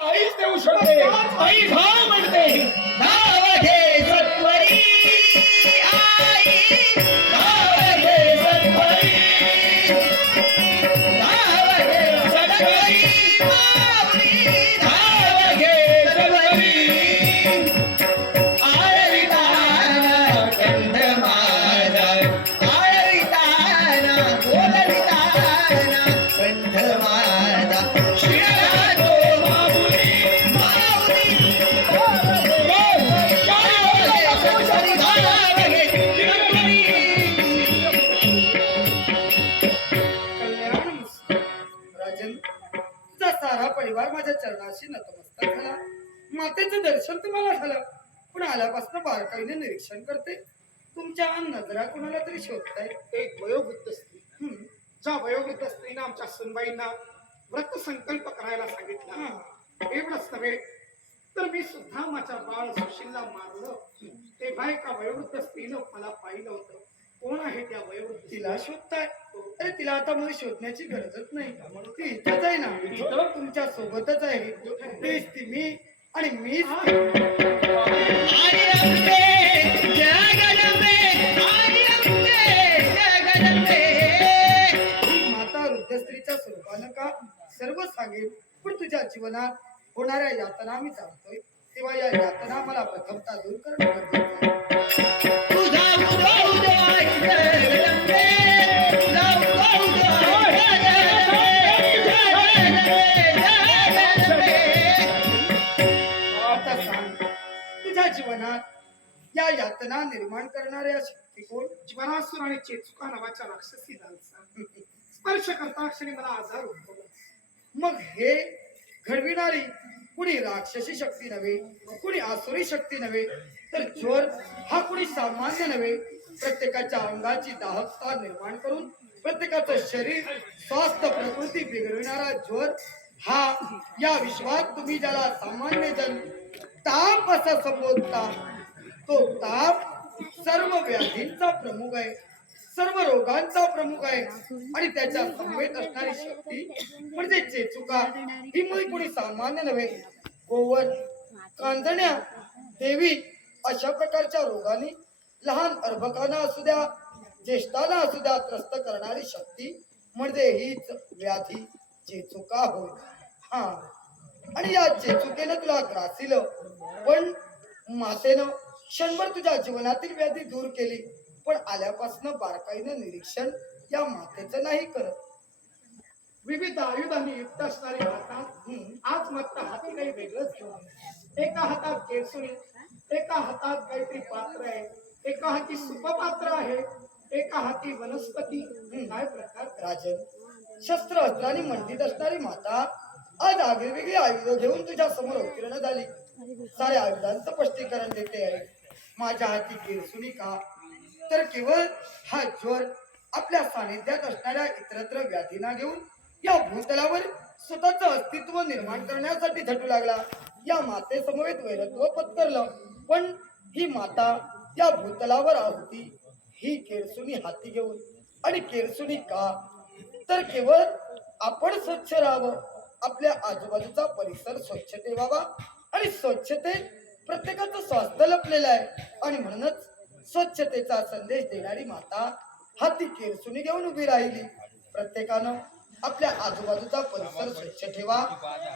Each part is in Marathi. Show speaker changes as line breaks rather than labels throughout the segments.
आईच देऊ शकते. आई भाव म्हणते.
नतमस्तक झाला मातेचं दर्शन तुम्हाला झालं. पण आल्यापासून बारकाईने निरीक्षण करते. तुमच्या नजरा कोणाला तरी शोधताय?
एक वयोवृद्ध स्त्री. ज्या वयोवृद्ध स्त्रीनं आमच्या सुनबाईंना व्रत संकल्प करायला सांगितला एवढंच नव्हे तर मी सुद्धा माझ्या बाळ सुशीलला मारलं. तेव्हा एका वयोवृद्ध स्त्रीनं मला पाहिलं होतं. कोण आहे त्या वयोवृद्ध
तिला शोधताय. अरे तिला आता मला शोधण्याची गरजच नाही ती इथंच आहे ना. इथं तुमच्या सोबतच आहे. तेच ती मी आणि ही माता वृद्ध स्त्रीच्या स्वरूपानं का सर्व सांगेल पण तुझ्या जीवनात होणाऱ्या यातना मी जाणतोय. तेव्हा या यातना मला प्रथमता दूर करणं गरजेचं जीवनात या यातना निर्माण करणाऱ्या शक्ती कोण
ज्वरासूर आणि चेचुका नावाच्या राक्षसी लालसा स्पर्श करता क्षणी मला आजार उद्भवला
मग हे घडविणारी कुणी राक्षसी शक्ती नव्हे कुणी आसुरी शक्ती नव्हे तर ज्वर हा कुणी सामान्य नव्हे. प्रत्येकाच्या अंगाची दाहकता निर्माण करून प्रत्येकाचं शरीर स्वास्थ्य प्रकृती बिघडविणारा ज्वर हा या विश्वात तुम्ही ज्याला सामान्य जन ताप असा संबोधता तो ताप सर्व व्याधींचा प्रमुख आहे सर्व रोगांचा प्रमुख आहे आणि त्याच्या समवेत असणारी शक्ती म्हणजे चेचुका. ही मुळी कोणी सामान्य नव्हे. गोवर कांदण्या देवी अशा प्रकारच्या रोगांनी लहान अर्भकांना असू द्या ज्येष्ठांना असू द्या त्रस्त करणारी शक्ती म्हणजे हीच व्याधी चेचुका होय. हा. आणि या चेचुकेनं तुला ग्रासिल पण मातेनं क्षणभर तुझ्या जीवनातील व्याधी दूर केली. पण आल्यापासून बारकाईनं निरीक्षण या मातेचं नाही करत.
विविध आयुधांनी युक्त असणारी माता. आज मात्र हाती काही वेगळंच घेऊन. एका हातात केसुरी एका हातात काहीतरी पात्र आहे. एका हाती सुपपात्र आहे. एका हाती वनस्पती. काय प्रकार?
राजन शस्त्र अस्त्रांनी मंडित असणारी माता आज आगळीवेगळी आयुध घेऊन तुझ्या समोर अवतीर्ण झाली. साऱ्या आयुधांचं स्पष्टीकरण देते आहे. माझ्या हाती केरसुनी का? तर केवळ हा ज्वर आपल्या सानिध्यात असणाऱ्या इतरत्र व्याधींना घेऊन या भूतलावर स्वतःच अस्तित्व निर्माण करण्यासाठी झटू लागला. या माते समवेत वैरत्व पत्करलं. पण ही माता या भूतलावर होती ही केरसुनी हाती घेऊन. आणि केरसुनी का? तर केवळ आपण स्वच्छ राहावं. आपल्या आजूबाजूचा परिसर स्वच्छ ठेवावा आणि स्वच्छते प्रत्येकाचं स्वास्थ्य लपलेलं आहे. आणि म्हणूनच स्वच्छतेचा संदेश देणारी माता हाती केरसुनी घेऊन उभी राहिली. प्रत्येकानं आपल्या आजूबाजूचा परिसर स्वच्छ ठेवा.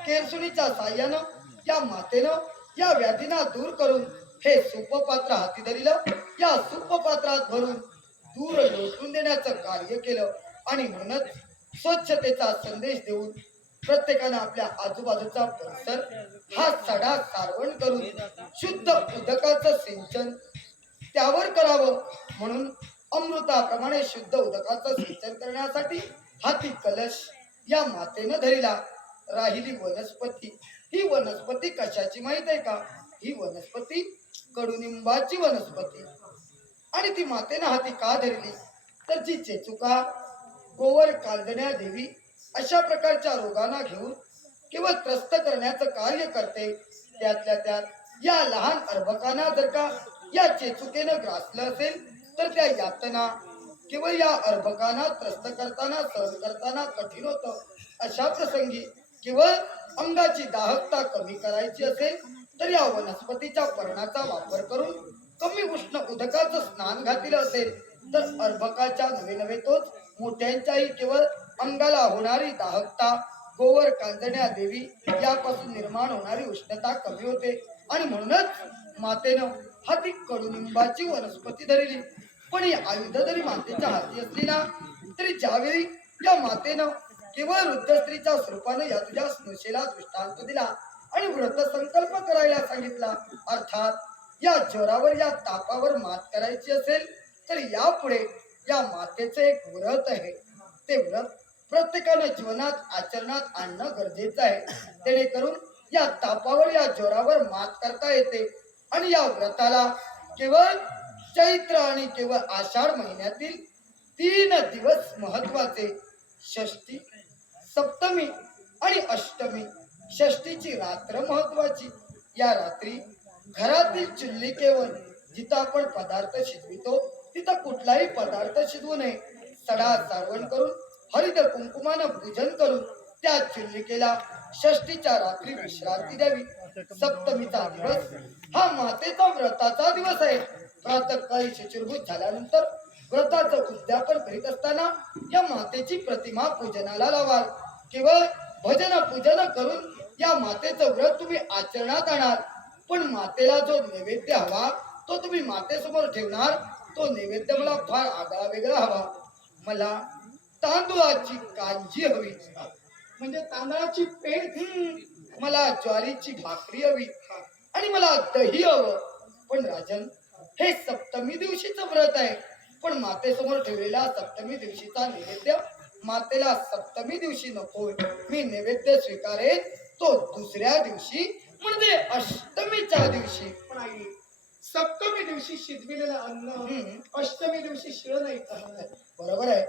केरसुनीच्या साह्यानं या मातेनं या व्याधीना दूर करून हे सुपपात्र हाती धरिलं या सुपपात्रात भरून दूर लोटून देण्याचं कार्य केलं. आणि म्हणूनच स्वच्छतेचा संदेश देऊन प्रत्येकानं आपल्या आजूबाजूचा परिसर हा सडा सारवण करून शुद्ध उदकाचं सिंचन त्यावर करावं म्हणून अमृताप्रमाणे शुद्ध उदकाचं सिंचन करण्यासाठी हाती कलश या मातेनं धरिला. राहिली वनस्पती. ही वनस्पती कशाची माहीत आहे का? ही वनस्पती कडुनिंबाची वनस्पती. आणि ती मातेनं हाती का धरली? तर जी चेचुका गोवर कालदण्या देवी अशा प्रकारच्या रोगांना घेऊन केवळ त्रस्त करण्याचं कार्य करते त्यातल्या त्यात या लहान अर्भकांना जर का या चेचुकेनं ग्रासलं असेल तर त्या यातना किंवा या अर्भकांना त्रस्त करताना सहन करताना कठीण होतं. अशा प्रसंगी केवळ अंगाची दाहकता कमी करायची असेल तर या वनस्पतीच्या पर्णाचा वापर करून कमी उष्ण उदकाचं स्नान घातलेलं असेल तर अर्भकाच्या नवे नवे तोच मोठ्यांच्याही केवळ अंगाला होणारी दाहकता गोवर कांजण्या देवी यापासून निर्माण होणारी उष्णता कमी होते. आणि म्हणूनच मातेनं हाती कडुनिंबाची वनस्पती धरली. पण ही आयुध जरी मातेच्या हाती असली ना तरी ज्यावेळी या मातेनं केवळ वृद्ध स्त्रीच्या स्वरूपानं या तुझ्या स्नुषेला दृष्टांत दिला आणि व्रत संकल्प करायला सांगितला अर्थात या ज्वरावर या तापावर मात करायची असेल तर यापुढे या मातेचं एक व्रत आहे. ते व्रत प्रत्येकाने जीवनात आचरणात आणणं गरजेचं आहे. जेणेकरून या तापावर या जोरावर मात करता येते. आणि या व्रताला केवळ चैत्र आणि केवळ आषाढ महिन्यातील तीन दिवस महत्त्वाचे षष्टी सप्तमी आणि अष्टमी षष्टीची रात्र महत्वाची या रात्री घरातील चुल्ली केवळ जिथं आपण पदार्थ शिजवितो तिथं कुठलाही पदार्थ शिजवू नये. सडा सारवण करून हरित कुंकुमान पूजन करून त्या चिल्लिकेला षष्टीच्या रात्री विश्रांती द्यावी. सप्तमीचा दिवस. हा मातेचा व्रताचा दिवस आहे. प्रातःकाळी शिचिरभूत झाल्यानंतर व्रताचं उद्यापन करीत असताना या मातेची प्रतिमा पूजनाला लावाल. केवळ भजन पूजन करून या मातेचं व्रत तुम्ही आचरणात आणाल पण मातेला जो नैवेद्य हवा तो तुम्ही मातेसमोर ठेवणार. तो नैवेद्य मला फार आगळा वेगळा हवा. मला तांदूळाची कांजी हवी
म्हणजे तांदळाची पेठ
मला ज्वारीची भाकरी हवी आणि मला दही हवं. पण राजन हे सप्तमी दिवशीचं व्रत आहे. पण मातेसमोर ठेवलेला सप्तमी दिवशीचा नैवेद्य मातेला सप्तमी दिवशी नकोय. मी नैवेद्य स्वीकारेन तो दुसऱ्या दिवशी म्हणजे अष्टमीच्या दिवशी.
पण आई सप्तमी दिवशी शिजविलेलं अन्न
हम्म.
अष्टमी दिवशी शिळ नाही
बरोबर आहे.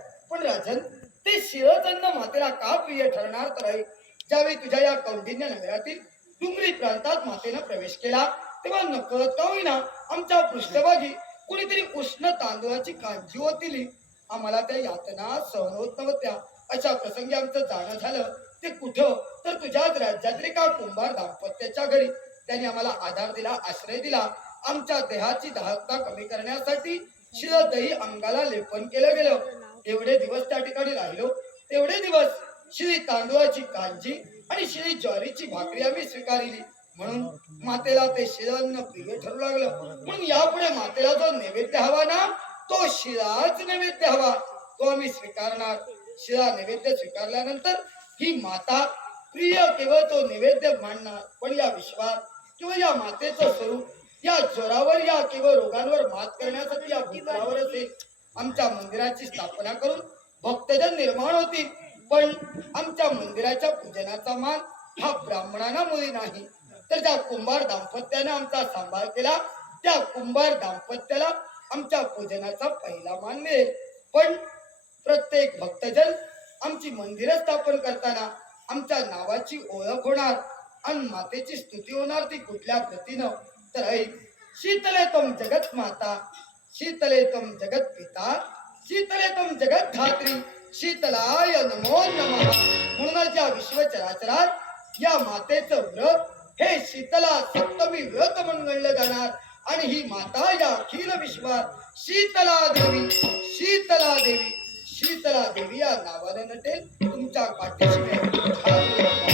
राजन ते शिळच मातेला का प्रिय ठरणार तर आहे? ज्यावेळी तुझ्या या कौंडिन्य नगरातील डुंगरी प्रांतात मातेनं प्रवेश केला तेव्हा नकळत का होईना आमच्या पृष्ठभागी कुणीतरी उष्ण तांदूळाची कांजी होती आम्हाला त्या यातना सहन होत नव्हत्या. अशा प्रसंगी आमचं जाणं झालं. ते कुठं? तर तुझ्याच राज्यातील एका कुंभार दाम्पत्याच्या घरी. त्यांनी आम्हाला आधार दिला आश्रय दिला. आमच्या देहाची दाहकता कमी करण्यासाठी शिळ दही अंगाला लेपन केलं गेलं. एवढे दिवस त्या ठिकाणी राहिलो. तेवढे दिवस श्री तांदूळाची कांजी आणि श्री ज्वारीची भाकरी आम्ही स्वीकारली. म्हणून मातेला ते शिळान्न प्रिय ठरू लागलं. म्हणून यापुढे मातेला जो नैवेद्य हवा ना तो शिराच नैवेद्य हवा. तो आम्ही स्वीकारणार. शिरा नैवेद्य स्वीकारल्यानंतर ही माता प्रिय केवळ तो नैवेद्य मांडणार. पण या विश्वात किंवा या मातेचं स्वरूप या ज्वरावर या केवळ रोगांवर मात करण्यासाठी या भूतलावर असेल आमच्या मंदिराची स्थापना करून भक्तजन निर्माण होतील. पण आमच्या मंदिराच्या पूजनाचा मान हा ब्राह्मणांना मुली नाही. तर ज्या कुंभार दाम्पत्याने आमचा सांभाळ केला त्या कुंभार दाम्पत्याला आमच्या पूजनाचा पहिला मान मिळेल. पण प्रत्येक भक्तजन आमची मंदिर स्थापन करताना आमच्या नावाची ओळख होणार आणि मातेची स्तुती होणार ती कुठल्या गतीनं तर ऐक शीतले तुम जगत माता. शीतले तुम जगत पिता शीतले तुम जगत धात्री शीतलाय नमो नमः. म्हणूनच या विश्व चराचरात या मातेचं व्रत हे शीतला सप्तमी व्रत म्हणून गणलं जाणार. आणि ही माता या अखिल विश्वात शीतला देवी शीतला देवी शीतला देवी या नावाने नटेल. तुमच्या पाठीशी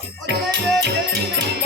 Oh,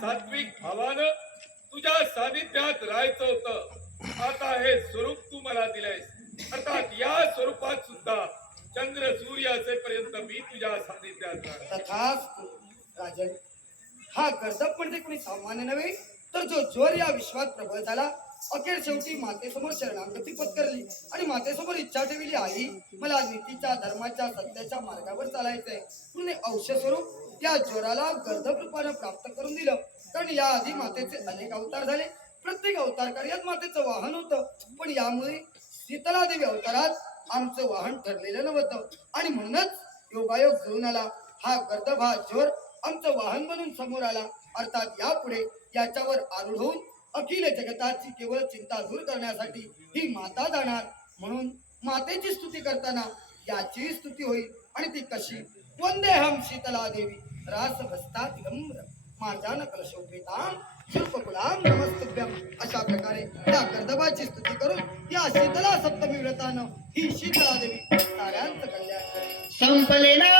सात्विक भावानं तुझ्या सानिध्यात राहायचं होतं. आता हे स्वरूप तू मला दिलंयस. अर्थात या स्वरूपात सुद्धा चंद्र सूर्य असेपर्यंत मी तुझ्या सानिध्यात राहणार.
राजन हा गर्दप म्हणजे कोणी सामान्य नव्हे तर जो ज्वर या विश्वात प्रबळ झाला अखेर शेवटी मातेसमोर शरणागती पत्करली आणि मातेसमोर इच्छा ठेवली आई मला नीतीच्या धर्माच्या सत्याच्या मार्गावर चालायचंय. म्हणून औषध स्वरूप त्या जोराला गर्दप रूपानं प्राप्त करून दिलं. कारण या आधी मातेचे अनेक अवतार झाले. प्रत्येक अवतार कार्यात मातेचं वाहन होतं. पण यामुळे शीतला देवी अवतारात आमचं वाहन ठरलेलं नव्हतं. आणि म्हणूनच योगायोग घेऊन आला. हा गर्दभ हा ज्वर आमचं वाहन बनून समोर आला. अर्थात यापुढे याच्यावर आरूढ होऊन अखिल जगताची केवळ चिंता दूर करण्यासाठी ही माता जाणार. म्हणून मातेची स्तुती करताना याचीही स्तुती होईल आणि ती कशी वंदे हम शीतला देवी रास कलशोपेताम शिल्पकुलाम नमस्तभ्यम। अशा प्रकारे त्या गर्दभाची स्तुती करून या शीतला सप्तमी व्रतानं ही शीतला देवी साऱ्यांचं कल्याण करेल.
संपले नाटक